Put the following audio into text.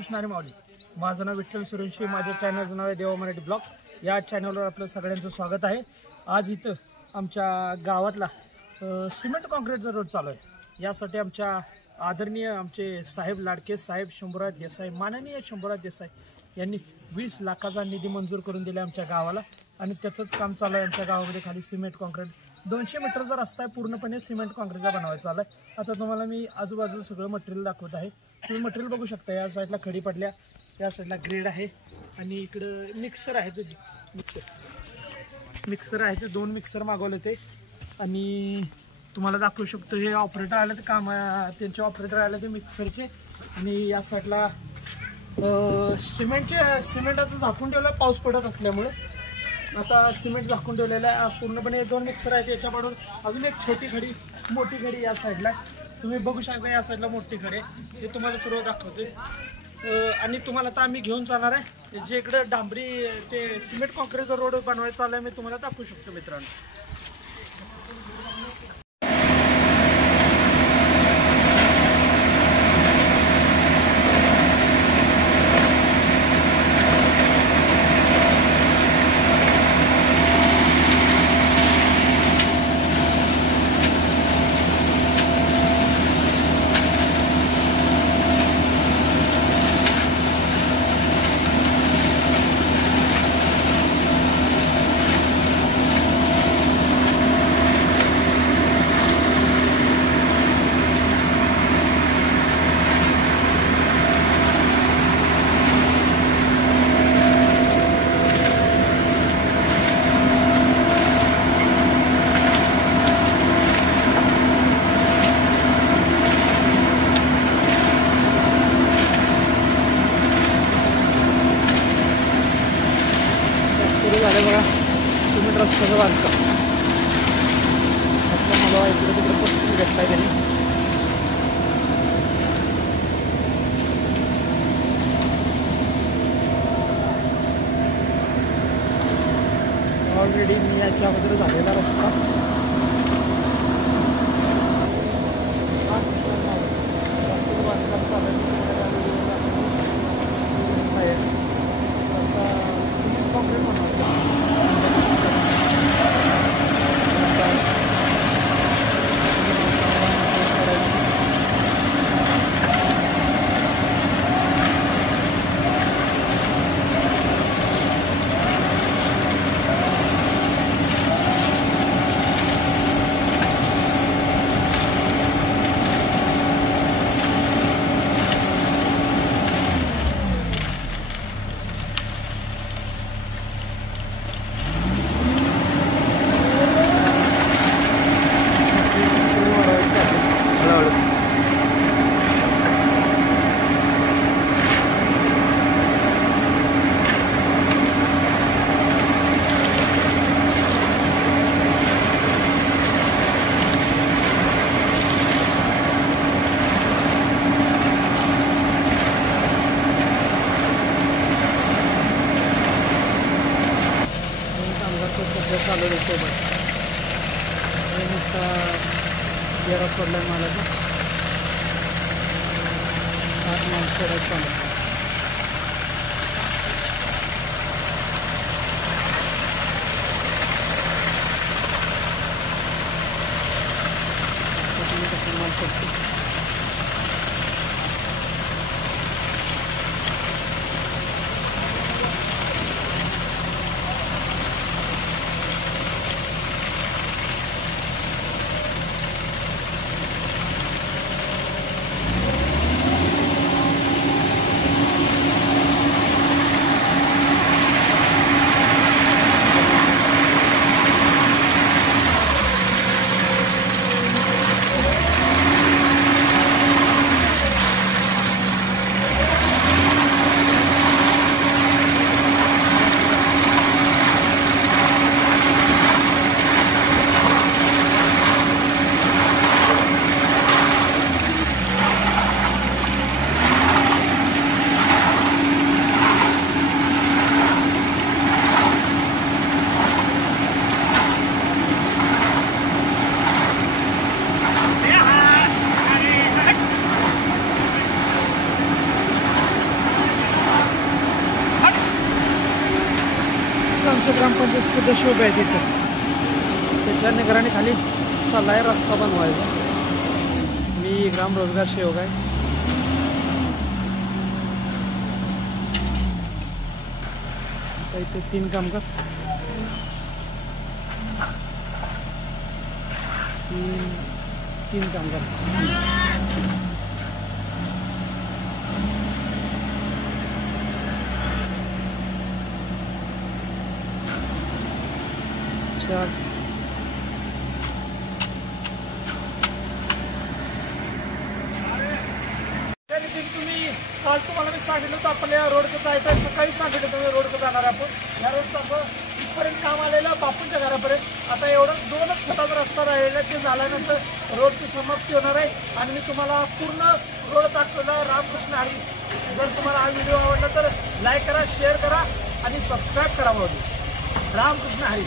कृष्ण हरी माऊली. माझं नाव विठ्ठल सुरेंशी. माझ्या चॅनलचं नाव आहे देवा मराठी ब्लॉग. या चॅनलवर आपलं सगळ्यांचं स्वागत आहे. आज इथं आमच्या गावातला सिमेंट कॉन्क्रीटचा रोड चालू आहे. यासाठी आमच्या आदरणीय आमचे साहेब लाडके साहेब शंभूराज देसाई, माननीय शंभूराज देसाई यांनी 20 लाखाचा निधी मंजूर करून दिला आमच्या गावाला आणि त्याचंच काम चालू आहे. आमच्या गावामध्ये खाली सिमेंट कॉन्क्रीट 200 मीटरचा रस्ता आहे, पूर्णपणे सिमेंट कॉन्क्रीटचा बनवायचा चालू आहे. आता तुम्हाला मी आजूबाजूला सगळं मटेरियल दाखवत आहे. तुम्ही मटेरियल बघू शकता. या साईडला खडी पडल्या, या साईडला ग्रेड आहे आणि इकडं मिक्सर आहे. ते मिक्सर आहे, ते 2 मिक्सर मागवले ते आणि तुम्हाला दाखवू शकतो. हे ऑपरेटर आले ते काम, त्यांचे ऑपरेटर आले ते मिक्सरचे. आणि या साईडला सिमेंटाचं झाकून ठेवलं पाऊस पडत असल्यामुळे. आता सिमेंट झाकून ठेवलेलं आहे पूर्णपणे. 2 मिक्सर आहेत. याच्याकडून अजून एक छोटी खडी, मोठी खडी या साईडला तुम्ही बघू शकता. या साईडला मोठी खडी आहे, ते तुम्हाला सर्व दाखवते. आणि तुम्हाला आता आम्ही घेऊन जाणार आहे जे इकडे डांबरी ते सिमेंट कॉन्क्रीटचा रोड बनवायचा चालू आहे. मी तुम्हाला दाखवू शकतो मित्रांनो. झालं बघा सिमेंट रस्त्याचं बांधकाम. मला इकडे तिकडे पत्ती घेतलाय त्यांनी. ऑलरेडी मी याच्या अगोदर झालेला रस्ता रस्त्याचं बांधकाम चालू आहे. कॉन्क्रीट बनवायचं चालू आहे. सोबत नुसता गेरा पडला आहे मला. 8 माणसं चालू. कसं माल पडतो. सुद्धा शोभ आहे तिथं. त्याच्या निगराणी खाली चालला आहे रस्ता बनवायचा. मी ग्राम रोजगार सेवक आहे. इथे 3 कामगार, 3 कामगार. तुम्ही काल तुम्हाला मी सांगितलं होतं आपण या रोडचं जायचं आहे. सकाळी सांगितलं तुम्ही रोडचं जाणार आपण. या रोडचं आपण इथपर्यंत काम आलेलं बापूंच्या घरापर्यंत. आता एवढं 2च फुटाचा रस्ता राहिलेला, ते झाल्यानंतर रोडची समाप्ती होणार आहे आणि मी तुम्हाला पूर्ण रोड दाखवला. रामकृष्ण हरी. जर तुम्हाला हा व्हिडिओ आवडला तर लाईक करा, शेअर करा आणि सबस्क्राईब करा. रामकृष्ण हरी.